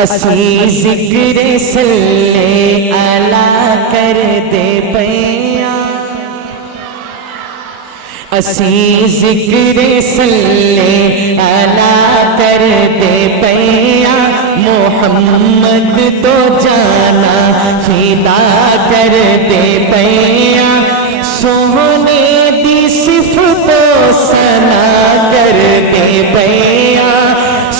اسی ذکر صلی اللہ کر دے پیاں، اسی ذکر صلی اللہ کر دے پیاں، محمد تو جانا فدا کر دے پیاں، سونے دی صفت و ثنا کر دے پیاں،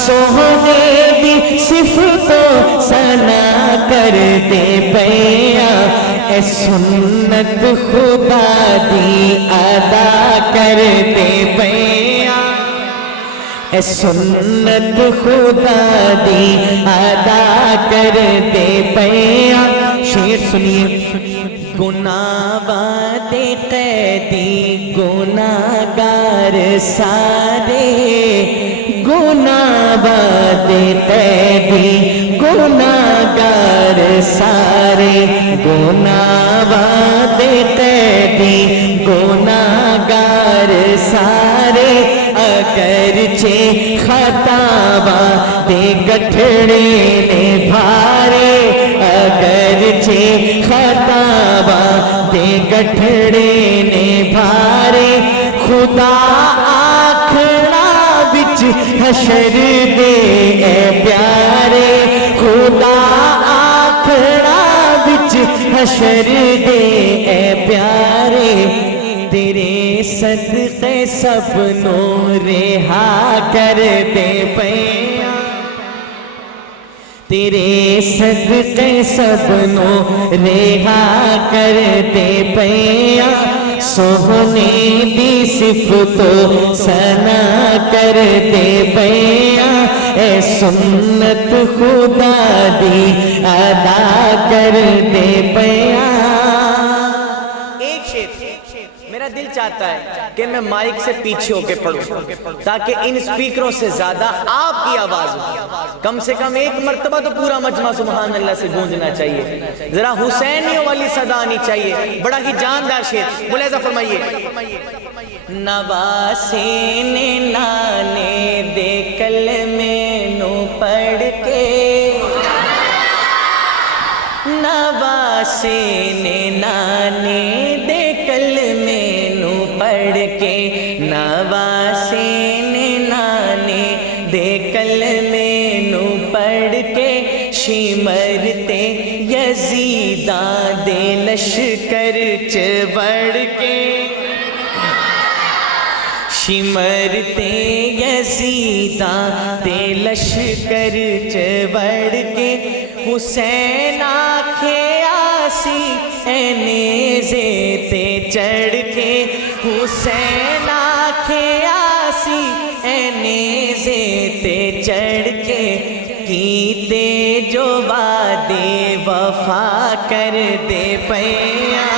سونے دی صفت و ثنا کر دے پیاں، اے سنت خدا دی ادا کر دے پیاں، اے سنت خدا دی ادا کر دے پیاں۔ شعر سنیے، گناہ وعدے قیدی گناہگار سارے، گناہ وعدے قیدی گناہگار سارے، گناہ وعدے قیدی گناہگار سارے، اگرچہ خطا دے گٹھڑے نے بھارے، اگرچہ خطا دے گٹھڑے نے بھارے، خدا آکھنا بچ حشر دے اے پیارے، خدا آکھنا بچ حشر دے اے پیارے، تیرے صدقے سب نو رہا کر دے پیاں، تیرے صدقے سب نو رہا کر دے پیاں، سونے دی صفت و ثنا کر دے پیاں، اے سنت خدا دی ادا کر دے پیاں۔ میرا دل چاہتا ہے کہ میں مائک سے پیچھے ہو کے پڑھوں تاکہ ان سپیکروں سے زیادہ آپ کی آواز ہو، کم سے کم ایک مرتبہ تو پورا مجمع سبحان اللہ سے گونجنا چاہیے، ذرا حسینیوں والی صدا آنی چاہیے، بڑا ہی جاندار شعر، ملاحظہ فرمائیے۔ نواسے نے نانے دے کلمے نو پڑھ کے، نواسے نے نانے دے کلمے نو پڑھ کے، نواسے نے نانے دے کلمے نو پڑھ کے، شمرتے یزیداں دے لشکر چ بڑھ کے، شمرتے یزیداں دے لشکر چ بڑھ کے، حسین آکھے آسی اے نیزے تے چڑھ کے، حسین آکھے آسی اے نیزے تے چڑھ کے، کیتے جو وعدے وفا کر دے پیاں،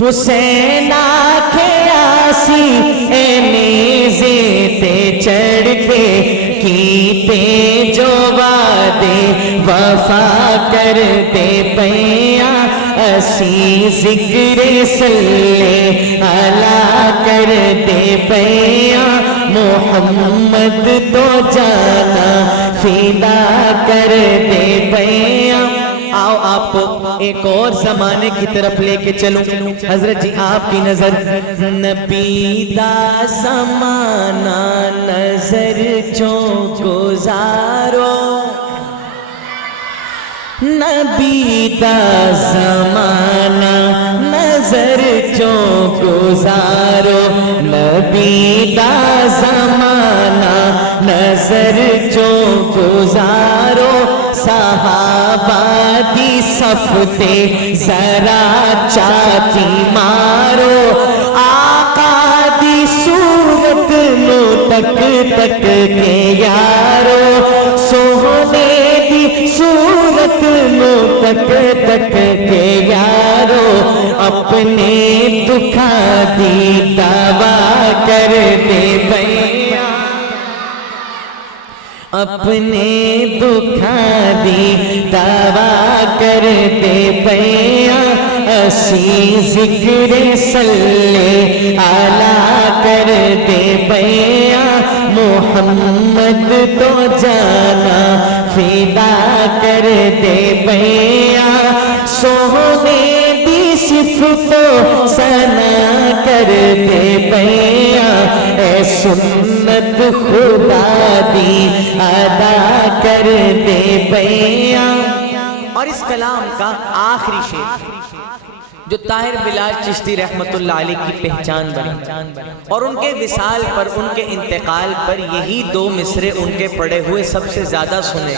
حسین آکھے آسی اے نیزے تے چڑھ کے، کیتے جو وعدے وفا کر دے پیاں، اسی ذکر صلی اللہ کر دے پیاں، محمد تو جانا فدا کر دے پیاں۔ آؤ آپ کو ایک اور زمانے کی طرف لے کے چلوں، حضرت جی آپ کی نظر، نبی دا زمانہ نظر چوں گزارو، نبی دا زمانہ نظر چوں گزارو، نبی دا زمانہ نظر چوں گزارو، صحابہ دی صف تے ذرا چاتی مارو، آقا دی صورت نو تک تک کے یارو، سونے دی صورت نو تک تک کے یارو، اپنے دکھا دی دعویٰ کر دے پیاں، اپنے دکھا دی دعویٰ کر دے پیاں، اسی ذکر صلی اللہ کر دے پیاں، محمد تو جانا فدا کر دے پیاں سونے دی صفتو سنا کر دے پیاں اے سنت خدا دی ادا کر دے پیاں. اور اس کلام کا آخری شعر جو طاہر بلال چشتی رحمت اللہ علیہ کی پہچان بنی اور ان کے وصال پر ان کے انتقال پر یہی دو مصرے ان کے پڑھے ہوئے سب سے زیادہ سنے.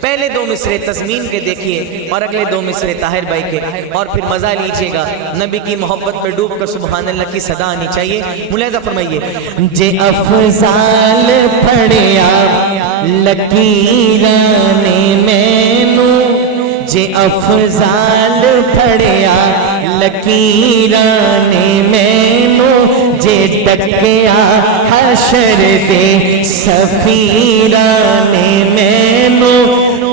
پہلے دو مصرے تضمین کے دیکھیے اور اگلے دو مصرے طاہر بھائی کے اور پھر مزہ لیجئے گا. نبی کی محبت پہ ڈوب کر سبحان اللہ کی صدا آنی چاہیے. ملاحظہ فرمائیے. جے افضال پڑھیا لکیرانے مینوں جے افضال پڑھیا لکیرانے مینوں جے ڈکیا حشر دے سفیرانے مینوں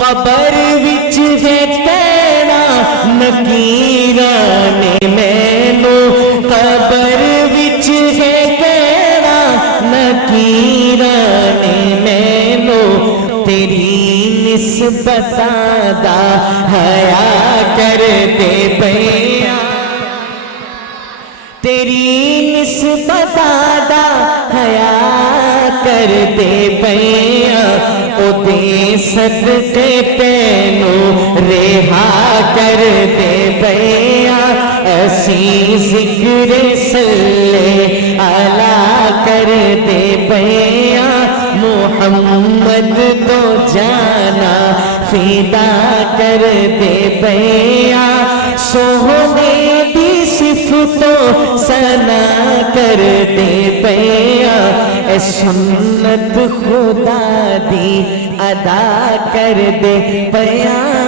قبر وچ ہے کہنا نکیرانے مینوں قبر وچ ہے کہنا نکیرانے مینوں تیری نسبت دا حیا کر دے پیاں تیری نسبت دا حیا کر دے پیاں او دے صدقے تینوں رہا کر دے پیاں اسی ذکر صلی اللہ کر دے پیاں محمد تو جانا فدا کر دے پیاں سونے دی صفتوں سنا کر دے پیاں اے سنت خدا دی ادا کر دے پیاں.